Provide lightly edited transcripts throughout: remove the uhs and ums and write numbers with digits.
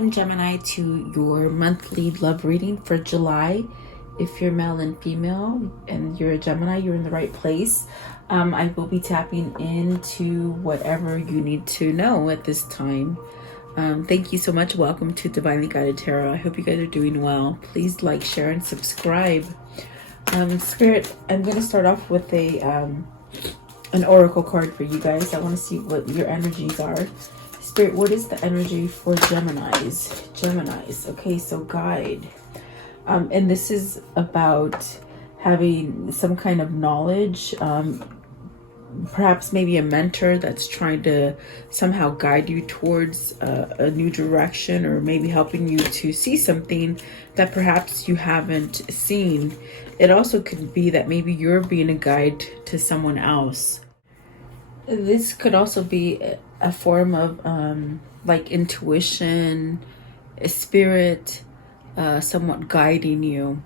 welcome Gemini to your monthly love reading for July. If you're male and female and you're a Gemini, you're in the right place. I will be tapping into whatever you need to know at this time. Thank you so much. Welcome to Divinely Guided Tarot. I hope you guys are doing well. Please like, share, and subscribe. Spirit, I'm going to start off with an oracle card for you guys. I want to see what your energies are. Spirit, what is the energy for Geminis? Okay, so guide. And this is about having some kind of knowledge, perhaps maybe a mentor that's trying to somehow guide you towards a new direction, or maybe helping you to see something that perhaps you haven't seen. It also could be that maybe you're being a guide to someone else. This could also be a form of like intuition, a spirit, somewhat guiding you.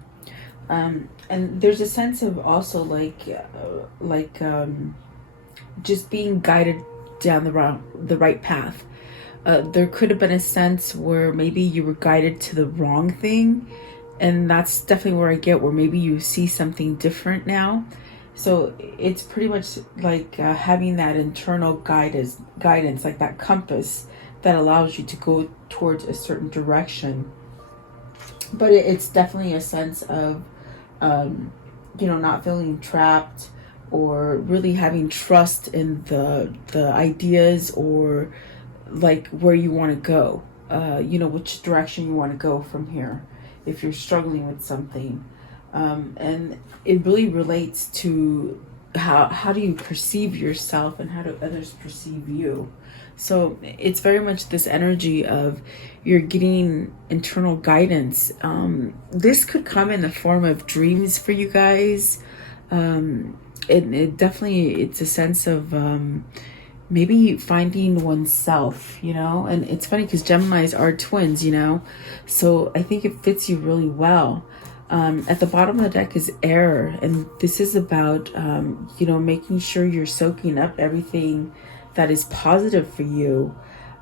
And there's a sense of also like just being guided down the right path. There could have been a sense where maybe you were guided to the wrong thing, and that's definitely where I get where maybe you see something different now. So it's pretty much like having that internal guidance, like that compass that allows you to go towards a certain direction. But it's definitely a sense of, not feeling trapped, or really having trust in the ideas, or like where you want to go, which direction you want to go from here if you're struggling with something. And it really relates to how do you perceive yourself and how do others perceive you. So it's very much this energy of you're getting internal guidance. This could come in the form of dreams for you guys. It's a sense of maybe finding oneself, and it's funny because Geminis are twins, so I think it fits you really well. At the bottom of the deck is air, and this is about making sure you're soaking up everything that is positive for you.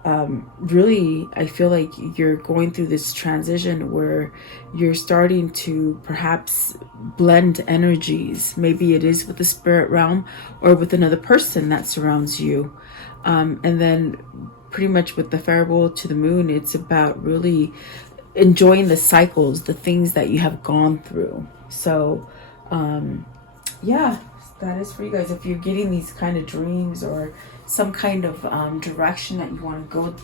Really, I feel like you're going through this transition where you're starting to perhaps blend energies. Maybe it is with the spirit realm or with another person that surrounds you. And then pretty much with the farewell to the moon, it's about really enjoying the cycles, the things that you have gone through. So yeah, that is for you guys. If you're getting these kind of dreams or some kind of direction that you want to go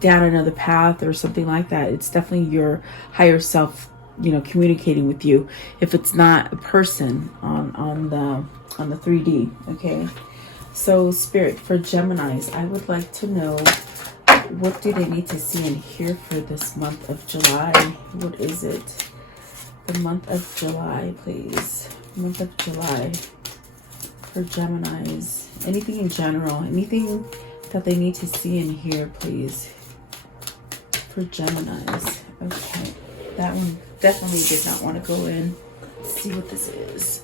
down another path or something like that, it's definitely your higher self communicating with you, if it's not a person on the 3D. Okay, so Spirit, for Geminis, I would like to know, what do they need to see and hear for this month of July? What is it? The month of July, please. Month of July for Geminis. Anything in general. Anything that they need to see and hear, please. For Geminis. Okay. That one definitely did not want to go in. Let's see what this is.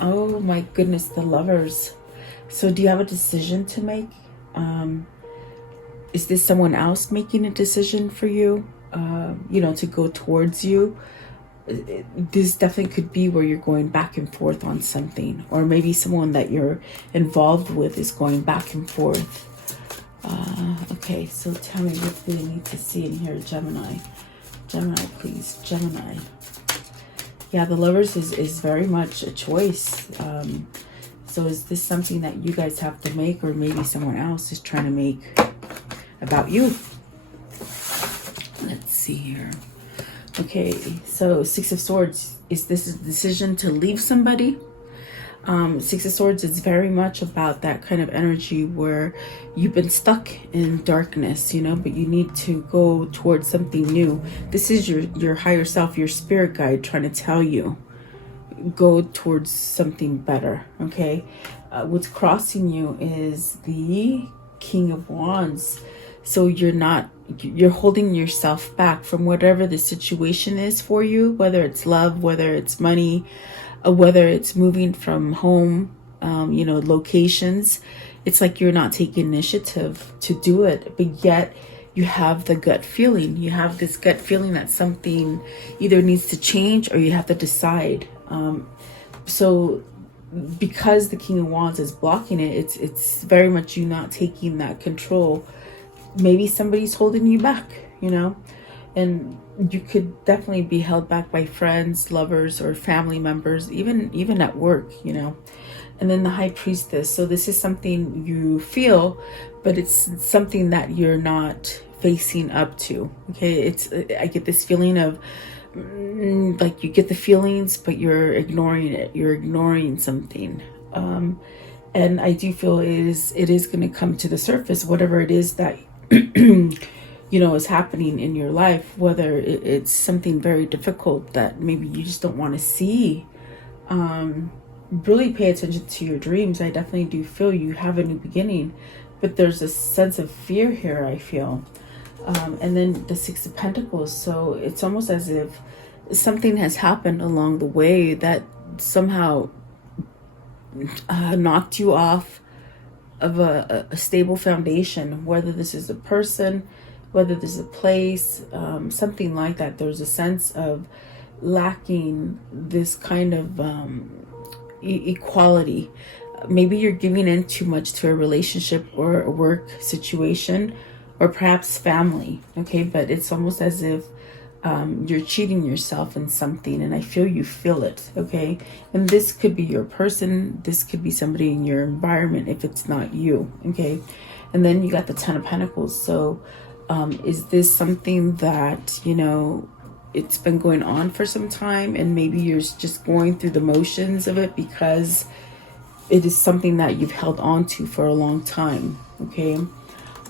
Oh my goodness, the Lovers. So do you have a decision to make? Is this someone else making a decision for you, to go towards you? This definitely could be where you're going back and forth on something, or maybe someone that you're involved with is going back and forth. Okay, so tell me what they need to see in here, Gemini. Gemini, please. Gemini. Yeah, the Lovers is very much a choice. So is this something that you guys have to make, or maybe someone else is trying to make about you? Let's see here. Okay, so Six of Swords, is this a decision to leave somebody? Six of Swords is very much about that kind of energy where you've been stuck in darkness, but you need to go towards something new. This is your higher self, your spirit guide trying to tell you, go towards something better. Okay, what's crossing you is the King of Wands. So you're holding yourself back from whatever the situation is for you, whether it's love, whether it's money, whether it's moving from home, locations. It's like you're not taking initiative to do it, but yet you have the gut feeling. You have this gut feeling that something either needs to change or you have to decide. So because the King of Wands is blocking it, it's very much you not taking that control. Maybe somebody's holding you back, you know, and you could definitely be held back by friends, lovers, or family members, even at work, you know. And then the High Priestess. So this is something you feel, but it's something that you're not facing up to. Okay, I get this feeling of like you get the feelings, but you're ignoring it. You're ignoring something. And I do feel it is going to come to the surface, whatever it is that you know is happening in your life, whether it's something very difficult that maybe you just don't want to see. Really pay attention to your dreams. I definitely do feel you have a new beginning, but there's a sense of fear here, I feel. And then the Six of Pentacles. So it's almost as if something has happened along the way that somehow knocked you off of a stable foundation, whether this is a person, whether this is a place, something like that. There's a sense of lacking this kind of equality. Maybe you're giving in too much to a relationship or a work situation, or perhaps family. Okay, but it's almost as if you're cheating yourself in something, and I feel you feel it. Okay, and this could be your person, this could be somebody in your environment if it's not you. Okay, and then you got the Ten of Pentacles. So is this something that, you know, it's been going on for some time, and maybe you're just going through the motions of it because it is something that you've held on to for a long time. Okay,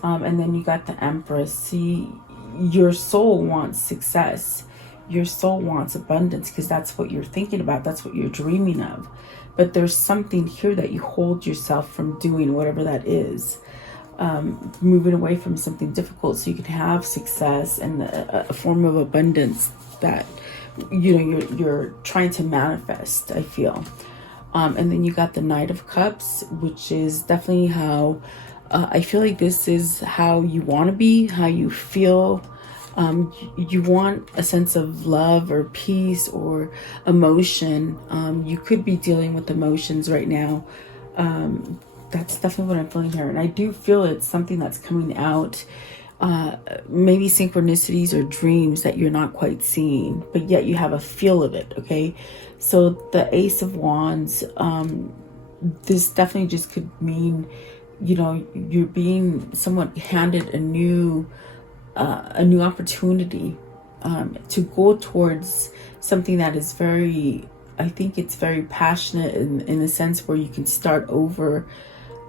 and then you got the Empress. See, your soul wants success, your soul wants abundance, because that's what you're thinking about, that's what you're dreaming of. But there's something here that you hold yourself from doing, whatever that is. Moving away from something difficult so you can have success and a form of abundance that, you know, you're trying to manifest, I feel. And then you got the Knight of Cups, which is definitely how I feel like this is how you want to be, how you feel. You want a sense of love or peace or emotion. You could be dealing with emotions right now. That's definitely what I'm feeling here. And I do feel it's something that's coming out. Maybe synchronicities or dreams that you're not quite seeing, but yet you have a feel of it. Okay, so the Ace of Wands, this definitely just could mean, you know, you're being somewhat handed a new opportunity to go towards something that is very, I think it's very passionate in the sense where you can start over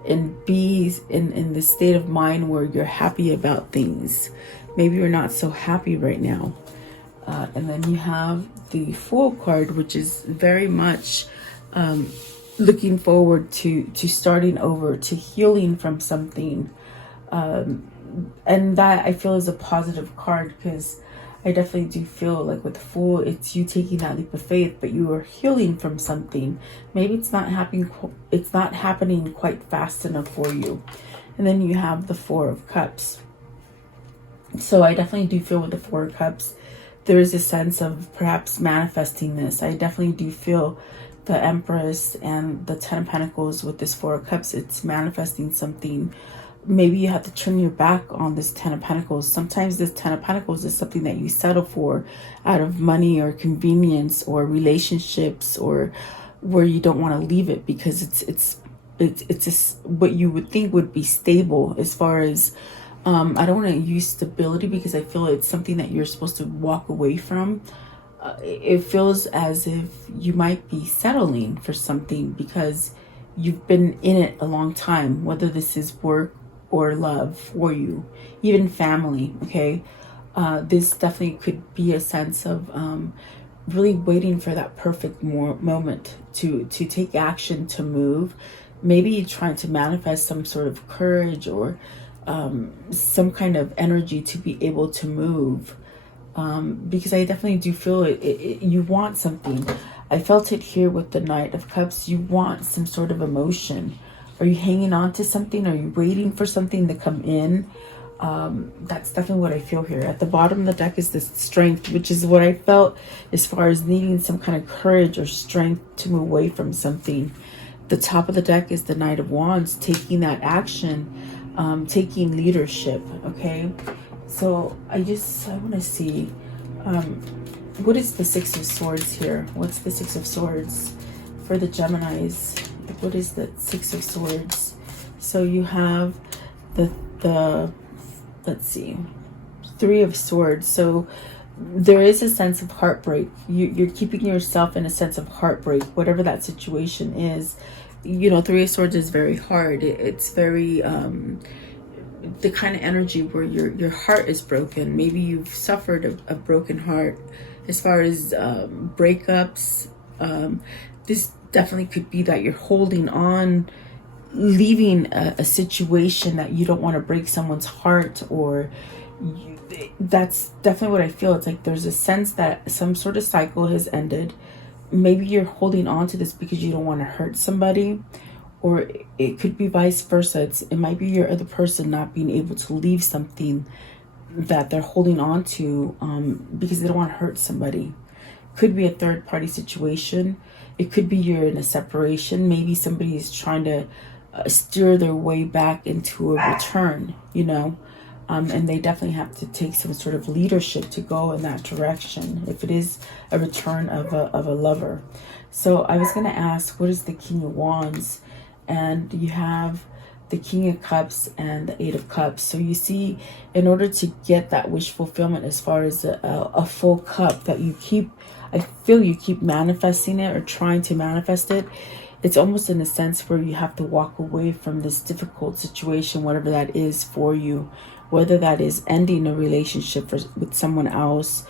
and be in the state of mind where you're happy about things. Maybe you're not so happy right now. And then you have the Fool card, which is very much looking forward to starting over, to healing from something. And that I feel is a positive card, because I definitely do feel like with the Fool, it's you taking that leap of faith, but you are healing from something. Maybe it's not happening quite fast enough for you. And then you have the Four of Cups. So I definitely do feel with the Four of Cups, there is a sense of perhaps manifesting this. I definitely do feel the Empress and the Ten of Pentacles with this Four of Cups. It's manifesting something. Maybe you have to turn your back on this Ten of Pentacles. Sometimes this Ten of Pentacles is something that you settle for out of money or convenience or relationships, or where you don't want to leave it because it's just what you would think would be stable as far as I don't want to use stability, because I feel it's something that you're supposed to walk away from. It feels as if you might be settling for something because you've been in it a long time, whether this is work or love for you, even family. Okay, this definitely could be a sense of really waiting for that perfect moment to take action, to move. Maybe you're trying to manifest some sort of courage or some kind of energy to be able to move, because I definitely do feel it. You want something. I felt it here with the Knight of Cups. You want some sort of emotion. Are you hanging on to something? Are you waiting for something to come in? That's definitely what I feel here. At the bottom of the deck is this strength, which is what I felt as far as needing some kind of courage or strength to move away from something. The top of the deck is the Knight of Wands, taking that action, taking leadership. Okay, so I want to see, what is the Six of Swords here? What's the Six of Swords for the Geminis? What is the Six of Swords? So you have the let's see, Three of Swords. So there is a sense of heartbreak. You're keeping yourself in a sense of heartbreak, whatever that situation is. You know, Three of Swords is very hard. It's very the kind of energy where your heart is broken. Maybe you've suffered a broken heart. As far as breakups, this definitely could be that you're holding on, leaving a situation that you don't want to break someone's heart, or that's definitely what I feel. It's like there's a sense that some sort of cycle has ended. Maybe you're holding on to this because you don't want to hurt somebody, or it could be vice versa. It might be your other person not being able to leave something that they're holding on to because they don't want to hurt somebody. Could be a third party situation. It could be you're in a separation. Maybe somebody is trying to steer their way back into a return, you know, and they definitely have to take some sort of leadership to go in that direction if it is a return of a lover. So I was going to ask, what is the King of Wands? And you have the King of Cups and the Eight of Cups. So you see, in order to get that wish fulfillment as far as a full cup that you keep, I feel you keep manifesting it or trying to manifest it. It's almost in a sense where you have to walk away from this difficult situation, whatever that is for you, whether that is ending a relationship with someone else,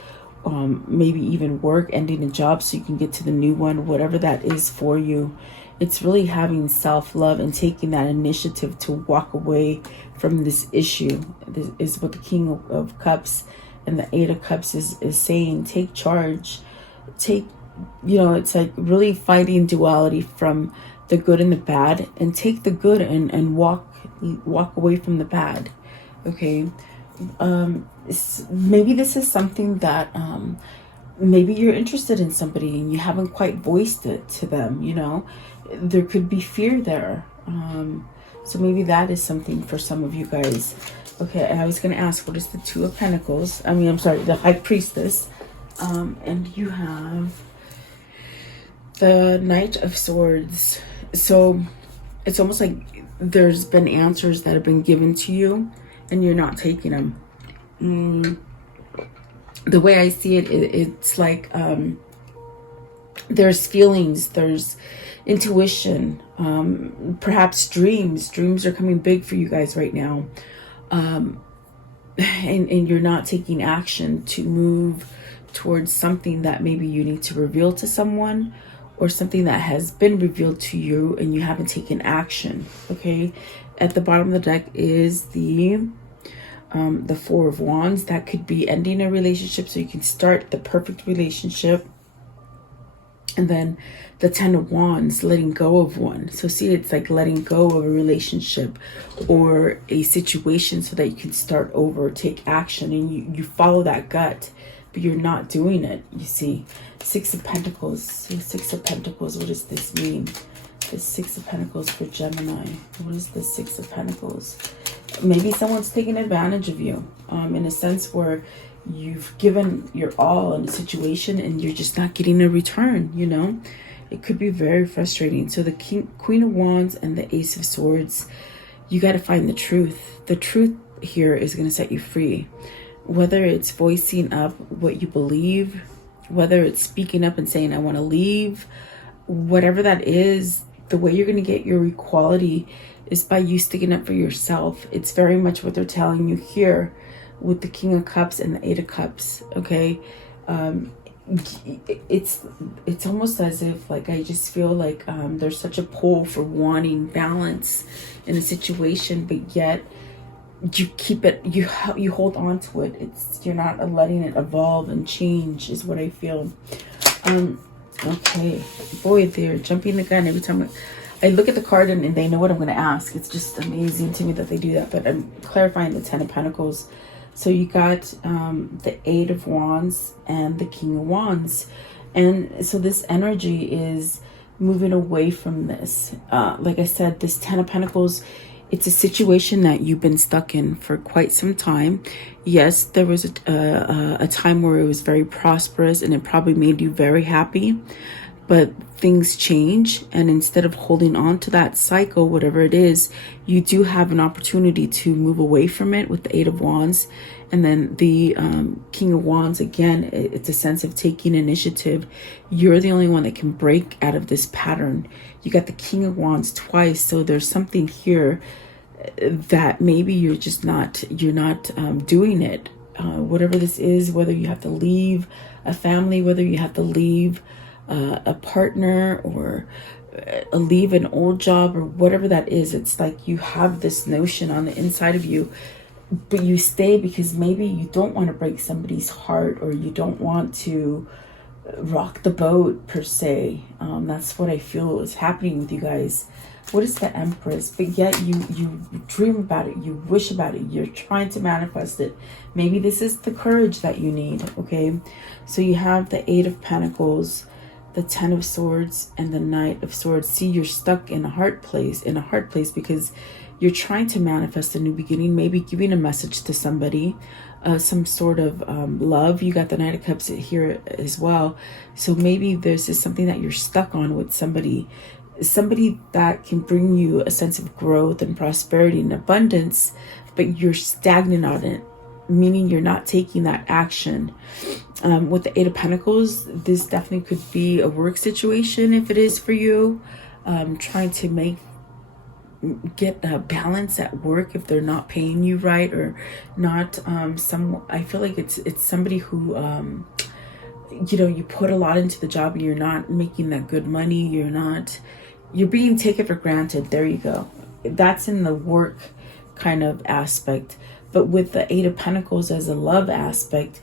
maybe even work, ending a job so you can get to the new one, whatever that is for you. It's really having self-love and taking that initiative to walk away from this issue. This is what the King of Cups and the Eight of Cups is saying. Take charge. Take, you know, it's like really fighting duality from the good and the bad, and take the good and walk away from the bad. Okay. Maybe this is something that maybe you're interested in somebody and you haven't quite voiced it to them, you know. There could be fear there. So maybe that is something for some of you guys. Okay, I was going to ask, what is the Two of Pentacles? The High Priestess. And you have the Knight of Swords. So it's almost like there's been answers that have been given to you and you're not taking them. The way I see it, it's like there's feelings, there's intuition, perhaps dreams. Dreams are coming big for you guys right now. And you're not taking action to move towards something that maybe you need to reveal to someone, or something that has been revealed to you and you haven't taken action. Okay, at the bottom of the deck is the Four of Wands. That could be ending a relationship so you can start the perfect relationship. And then the Ten of Wands, letting go of one. So see, it's like letting go of a relationship or a situation so that you can start over, take action, and you follow that gut, but you're not doing it. You see, Six of Pentacles. So Six of Pentacles, what does this mean? The Six of Pentacles for Gemini. What is the Six of Pentacles? Maybe someone's taking advantage of you in a sense where you've given your all in a situation and you're just not getting a return, you know. It could be very frustrating. So the Queen of Wands and the Ace of Swords, you got to find the truth. The truth here is going to set you free. Whether it's voicing up what you believe, whether it's speaking up and saying, I want to leave, whatever that is, the way you're going to get your equality is by you sticking up for yourself. It's very much what they're telling you here with the King of Cups and the Eight of Cups. Okay. It's almost as if, like, I just feel like there's such a pull for wanting balance in a situation, but yet you keep it, you hold on to it. You're not letting it evolve and change, is what I feel. Okay, boy, they're jumping the gun every time I look at the card and they know what I'm going to ask. It's just amazing to me that they do that. But I'm clarifying the Ten of Pentacles. So you got the Eight of Wands and the King of Wands. And so this energy is moving away from this. Like I said, this Ten of Pentacles, it's a situation that you've been stuck in for quite some time. Yes, there was a time where it was very prosperous and it probably made you very happy. But things change, and instead of holding on to that cycle, whatever it is, you do have an opportunity to move away from it with the Eight of Wands. And then the King of Wands, again, it's a sense of taking initiative. You're the only one that can break out of this pattern. You got the King of Wands twice, so there's something here that maybe you're just not, doing it. Whatever this is, whether you have to leave a family, whether you have to leave a partner, or leave an old job, or whatever that is, it's like you have this notion on the inside of you, but you stay because maybe you don't want to break somebody's heart, or you don't want to rock the boat per se. That's what I feel is happening with you guys. What is the Empress? But yet you dream about it, you wish about it, you're trying to manifest it. Maybe this is the courage that you need. Okay, so you have the Eight of Pentacles, the Ten of Swords, and the Knight of Swords. See, you're stuck in a hard place, because you're trying to manifest a new beginning, maybe giving a message to somebody, some sort of love. You got the Knight of Cups here as well. So maybe this is something that you're stuck on with somebody that can bring you a sense of growth and prosperity and abundance, but you're stagnant on it, meaning you're not taking that action. With the Eight of Pentacles, this definitely could be a work situation if it is for you. Trying to get a balance at work if they're not paying you right, or not. I feel like it's somebody who you put a lot into the job and you're not making that good money. You're being taken for granted. There you go. That's in the work kind of aspect. But with the Eight of Pentacles as a love aspect,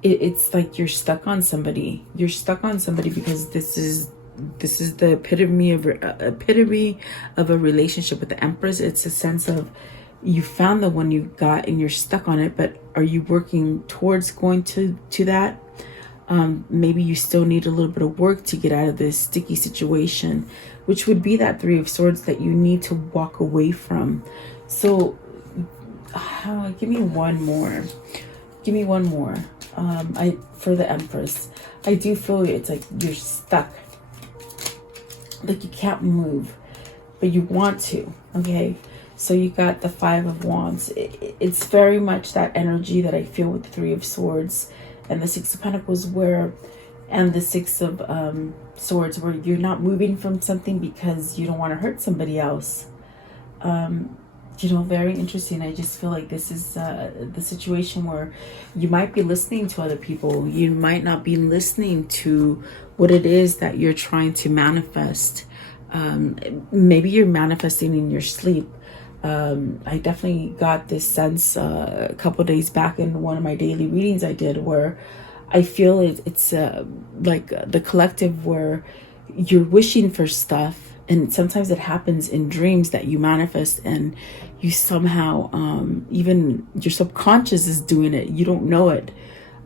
it's like you're stuck on somebody. You're stuck on somebody because this is the epitome of a relationship with the Empress. It's a sense of you found the one you got and you're stuck on it, but are you working towards going to that? Maybe you still need a little bit of work to get out of this sticky situation, which would be that Three of Swords that you need to walk away from. So give me one more. For the Empress, I do feel it's like you're stuck, like you can't move, but you want to. Okay, so you got the Five of Wands. It's very much that energy that I feel with the Three of Swords and the Six of Pentacles, and the Six of Swords, where you're not moving from something because you don't want to hurt somebody else. Very interesting. I just feel like this is the situation where you might be listening to other people. You might not be listening to what it is that you're trying to manifest. Maybe you're manifesting in your sleep. I definitely got this sense a couple days back in one of my daily readings I did, where I feel it's like the collective, where you're wishing for stuff. And sometimes it happens in dreams that you manifest, and you somehow, even your subconscious is doing it. You don't know it.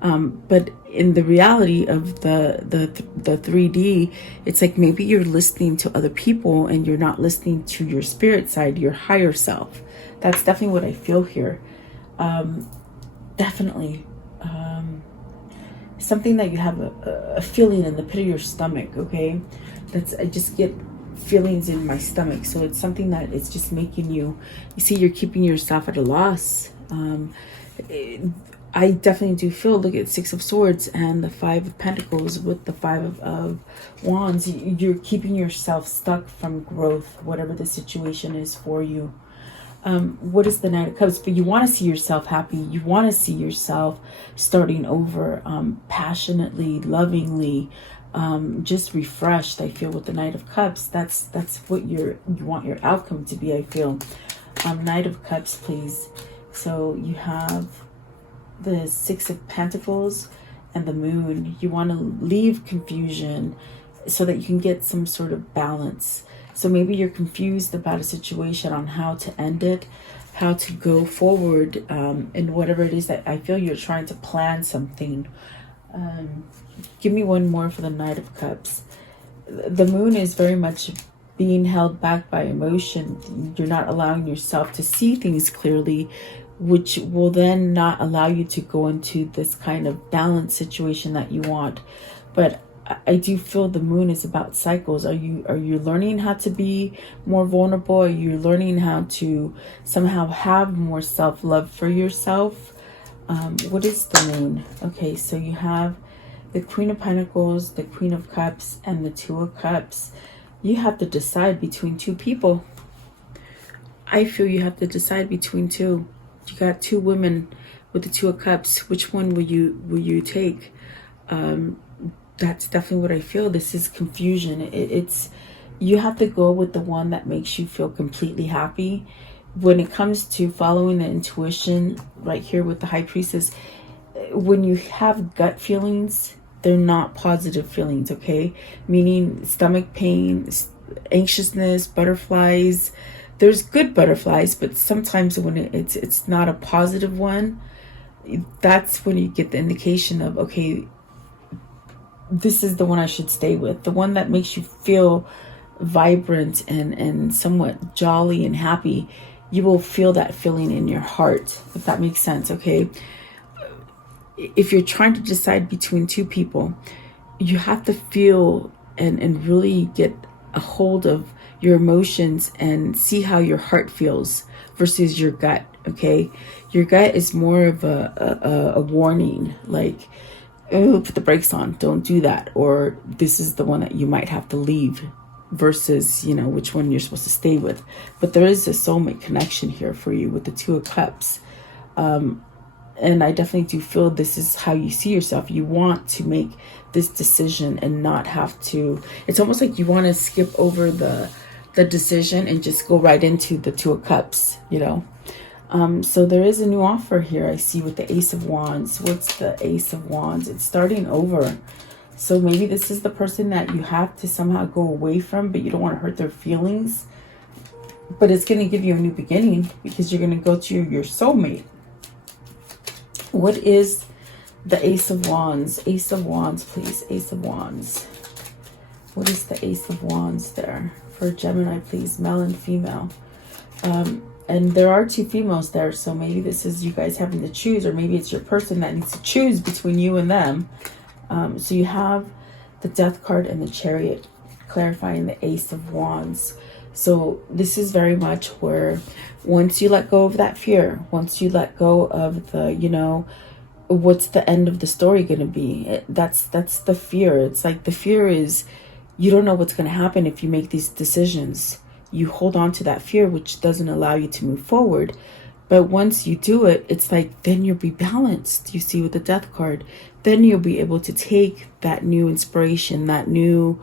But in the reality of the 3D, it's like maybe you're listening to other people and you're not listening to your spirit side, your higher self. That's definitely what I feel here. Definitely. Something that you have a feeling in the pit of your stomach, okay? I just get feelings in my stomach. So it's something that it's just making you see, you're keeping yourself at a loss. I definitely do feel, look at Six of Swords and the Five of Pentacles with the Five of Wands. You're keeping yourself stuck from growth, whatever the situation is for you. What is the Knight of Cups? But you want to see yourself happy. You want to see yourself starting over, passionately, lovingly, just refreshed. I feel with the Knight of Cups, that's what you want your outcome to be. I feel. Knight of Cups, please. So you have the Six of Pentacles and the Moon. You want to leave confusion so that you can get some sort of balance. So maybe you're confused about a situation on how to end it, how to go forward, in whatever it is that I feel you're trying to plan something. Give me one more for the Knight of Cups. The Moon is very much being held back by emotion. You're not allowing yourself to see things clearly, which will then not allow you to go into this kind of balanced situation that you want. But I do feel the Moon is about cycles. Are you learning how to be more vulnerable? Are you learning how to somehow have more self-love for yourself? What is the Moon? Okay, so you have the Queen of Pentacles, the Queen of Cups, and the Two of Cups. You have to decide between two people. I feel you have to decide between two. You got two women with the Two of Cups. Which one will you take? That's definitely what I feel. This is confusion. It's you have to go with the one that makes you feel completely happy. When it comes to following the intuition, right here with the High Priestess, when you have gut feelings, they're not positive feelings, okay? Meaning stomach pain, anxiousness, butterflies. There's good butterflies, but sometimes when it's not a positive one, that's when you get the indication of, okay, this is the one I should stay with. The one that makes you feel vibrant and somewhat jolly and happy. You will feel that feeling in your heart, if that makes sense, okay? If you're trying to decide between two people, you have to feel and really get a hold of your emotions and see how your heart feels versus your gut, okay? Your gut is more of a warning, like, oh, put the brakes on, don't do that, or this is the one that you might have to leave, versus, you know, which one you're supposed to stay with. But there is a soulmate connection here for you with the Two of Cups. And I definitely do feel this is how you see yourself. You want to make this decision and not have to, it's almost like you want to skip over the decision and just go right into the Two of Cups, you know. So there is a new offer here I see with the Ace of Wands. What's the Ace of Wands? It's starting over. So maybe this is the person that you have to somehow go away from, but you don't want to hurt their feelings. But it's going to give you a new beginning because you're going to go to your soulmate. What is the Ace of Wands? Ace of Wands, please. Ace of Wands. What is the Ace of Wands there? For Gemini, please. Male and female. And there are two females there. So maybe this is you guys having to choose. Or maybe it's your person that needs to choose between you and them. So you have the Death card and the Chariot, clarifying the Ace of Wands. So this is very much where once you let go of that fear, once you let go of the, you know, what's the end of the story going to be? That's the fear. It's like the fear is you don't know what's going to happen if you make these decisions. You hold on to that fear, which doesn't allow you to move forward. But once you do it, it's like then you'll be balanced. You see with the Death card, then you'll be able to take that new inspiration, that new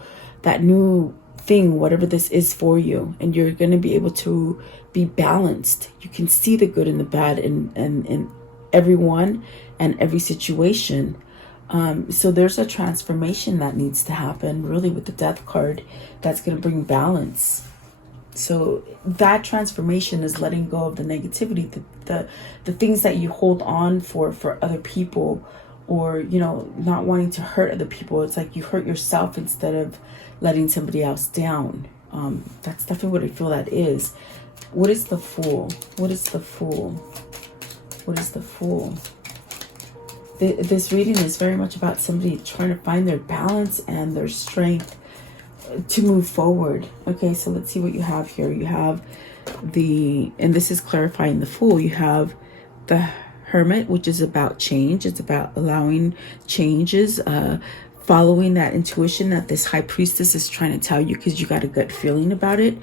thing, whatever this is for you, and you're going to be able to be balanced. You can see the good and the bad in everyone and every situation. So there's a transformation that needs to happen really with the Death card that's going to bring balance. So that transformation is letting go of the negativity, the things that you hold on for other people, or, you know, not wanting to hurt other people. It's like you hurt yourself instead of letting somebody else down. That's definitely what I feel that is. What is the Fool? What is the Fool? What is the Fool? This reading is very much about somebody trying to find their balance and their strength to move forward. Okay, so let's see what you have here. You have and this is clarifying the Fool. You have the Hermit, which is about change. It's about allowing changes, following that intuition that this High Priestess is trying to tell you because you got a gut feeling about it.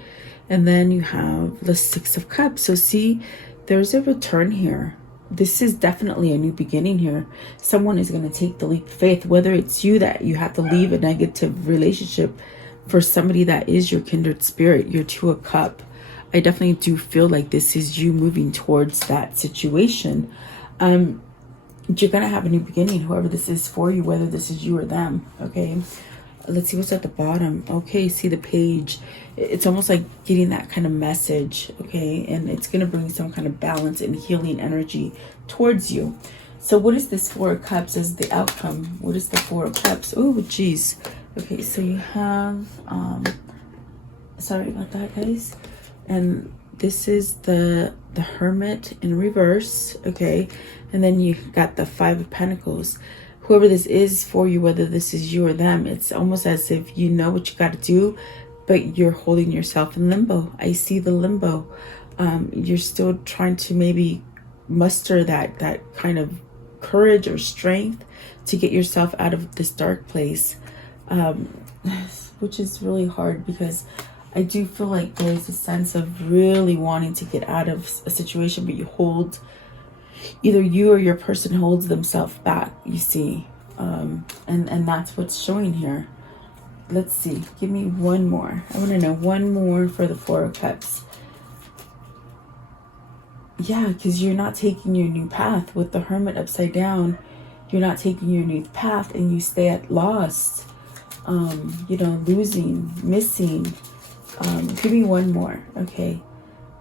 And then you have the Six of Cups. So see, there's a return here. This is definitely a new beginning here. Someone is going to take the leap of faith, whether it's you that you have to leave a negative relationship for somebody that is your kindred spirit, your Two of Cups. I definitely do feel like this is you moving towards that situation. You're going to have a new beginning, whoever this is for you, whether this is you or them, okay? Let's see what's at the bottom. Okay, see the page. It's almost like getting that kind of message, okay? And it's going to bring some kind of balance and healing energy towards you. So what is this Four of Cups as the outcome? What is the Four of Cups? Oh, geez. Okay, so you have, sorry about that, guys. And this is the Hermit in reverse, okay? And then you got the Five of Pentacles. Whoever this is for you, whether this is you or them, it's almost as if you know what you got to do, but you're holding yourself in limbo. I see the limbo. You're still trying to maybe muster that kind of courage or strength to get yourself out of this dark place, which is really hard, because I do feel like there's a sense of really wanting to get out of a situation, but you hold, either you or your person holds themselves back, you see. And that's what's showing here. Let's see. Give me one more. I want to know one more for the Four of Cups. Yeah, because you're not taking your new path. With the Hermit upside down, you're not taking your new path, and you stay at lost. You know, losing, missing. Give me one more. Okay.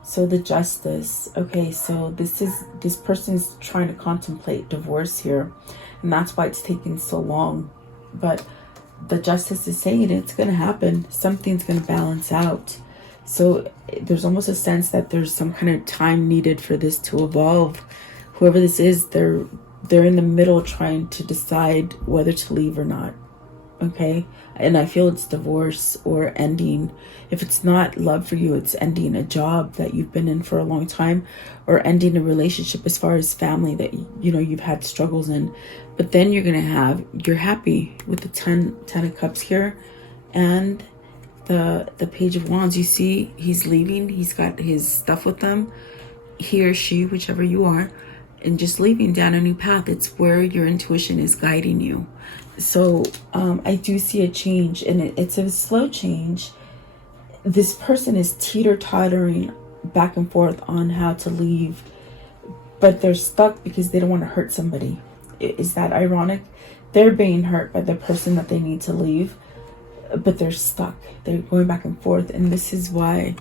So the Justice. Okay, so this person's trying to contemplate divorce here, and that's why it's taking so long. But the Justice is saying it's going to happen. Something's going to balance out. So there's almost a sense that there's some kind of time needed for this to evolve. Whoever this is, they're in the middle trying to decide whether to leave or not. Okay, and I feel it's divorce or ending. If it's not love for you, it's ending a job that you've been in for a long time, or ending a relationship as far as family that you know you've had struggles in. But then you're happy with the 10 of Cups here, and the Page of Wands. You see he's leaving. He's got his stuff with them, he or she, whichever you are, and just leaving down a new path. It's where your intuition is guiding you. So I do see a change, and it's a slow change. This person is teeter-tottering back and forth on how to leave, but they're stuck because they don't want to hurt somebody. Is that ironic? They're being hurt by the person that they need to leave, but they're stuck. They're going back and forth, and this is why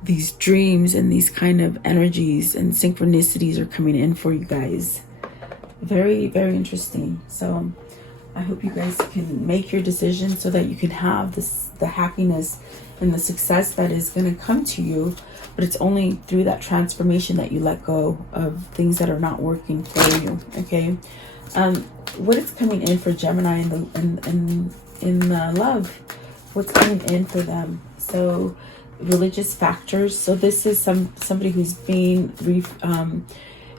these dreams and these kind of energies and synchronicities are coming in for you guys. Very, very interesting. So I hope you guys can make your decision so that you can have the happiness and the success that is going to come to you. But it's only through that transformation that you let go of things that are not working for you. Okay. What is coming in for Gemini in love? What's coming in for them? So religious factors. So this is somebody who's being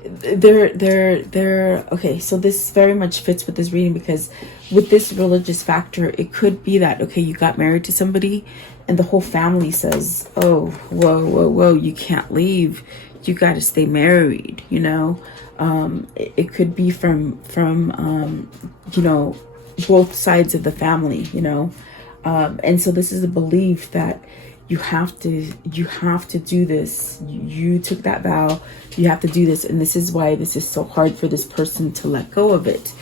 they're okay. So this very much fits with this reading, because with this religious factor, it could be that, okay, you got married to somebody and the whole family says, oh, whoa, you can't leave, you got to stay married, you know. It could be from you know, both sides of the family, you know. And so this is a belief that you have to do this. You took that vow, you have to do this, and this is why this is so hard for this person to let go of it.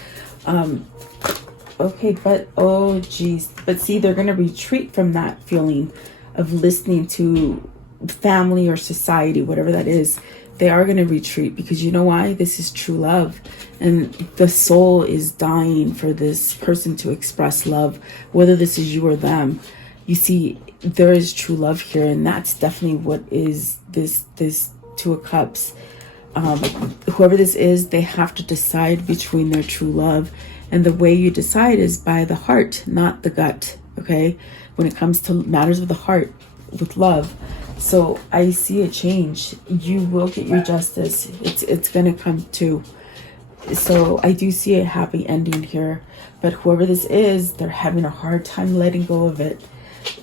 Okay, but oh geez, but see, they're gonna retreat from that feeling of listening to family or society, whatever that is. They are gonna retreat, because you know why? This is true love, and the soul is dying for this person to express love, whether this is you or them. You see, there is true love here, and that's definitely what is this Two of Cups. Whoever this is, they have to decide between their true love, and the way you decide is by the heart, not the gut. Okay, when it comes to matters of the heart with love. So I see a change. You will get your justice. It's gonna come too. So I do see a happy ending here, but whoever this is, they're having a hard time letting go of it.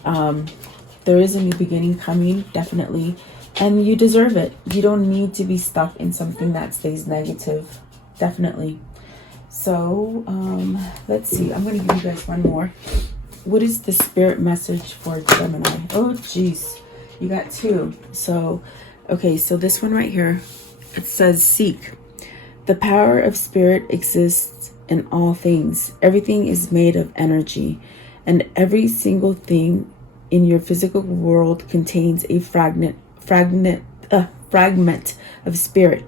There is a new beginning coming, definitely, and you deserve it. You don't need to be stuck in something that stays negative, definitely. So let's see, I'm going to give you guys one more. What is the spirit message for Gemini? Oh geez, you got two. So okay, so this one right here, it says seek. The power of spirit exists in all things. Everything is made of energy, And every single thing in your physical world contains a fragment of spirit,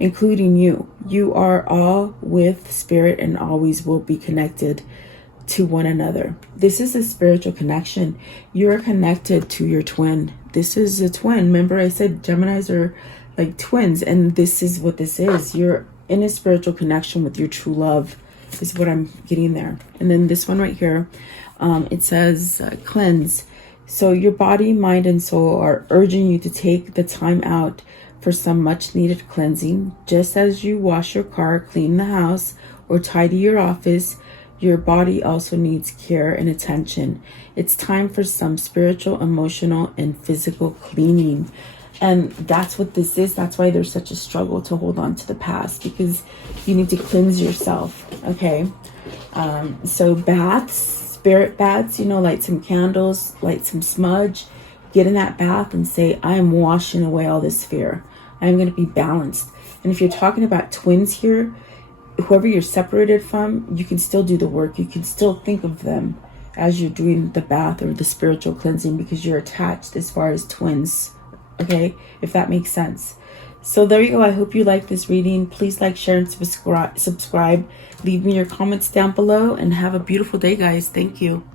including you. You are all with spirit and always will be connected to one another. This is a spiritual connection. You're connected to your twin. This is a twin. Remember I said Geminis are like twins, and this is what this is. You're in a spiritual connection with your true love, is what I'm getting there. And then this one right here, it says cleanse. So your body, mind, and soul are urging you to take the time out for some much needed cleansing. Just as you wash your car, clean the house, or tidy your office, your body also needs care and attention. It's time for some spiritual, emotional, and physical cleaning. And that's what this is. That's why there's such a struggle to hold on to the past, because you need to cleanse yourself. Okay. So baths, spirit baths, light some candles, light some smudge, get in that bath and say, I am washing away all this fear. I'm going to be balanced. And if you're talking about twins here, whoever you're separated from, you can still do the work. You can still think of them as you're doing the bath or the spiritual cleansing, because you're attached as far as twins. Okay, if that makes sense. So there you go. I hope you like this reading. Please like, share, and subscribe. Leave me your comments down below, and have a beautiful day, guys. Thank you.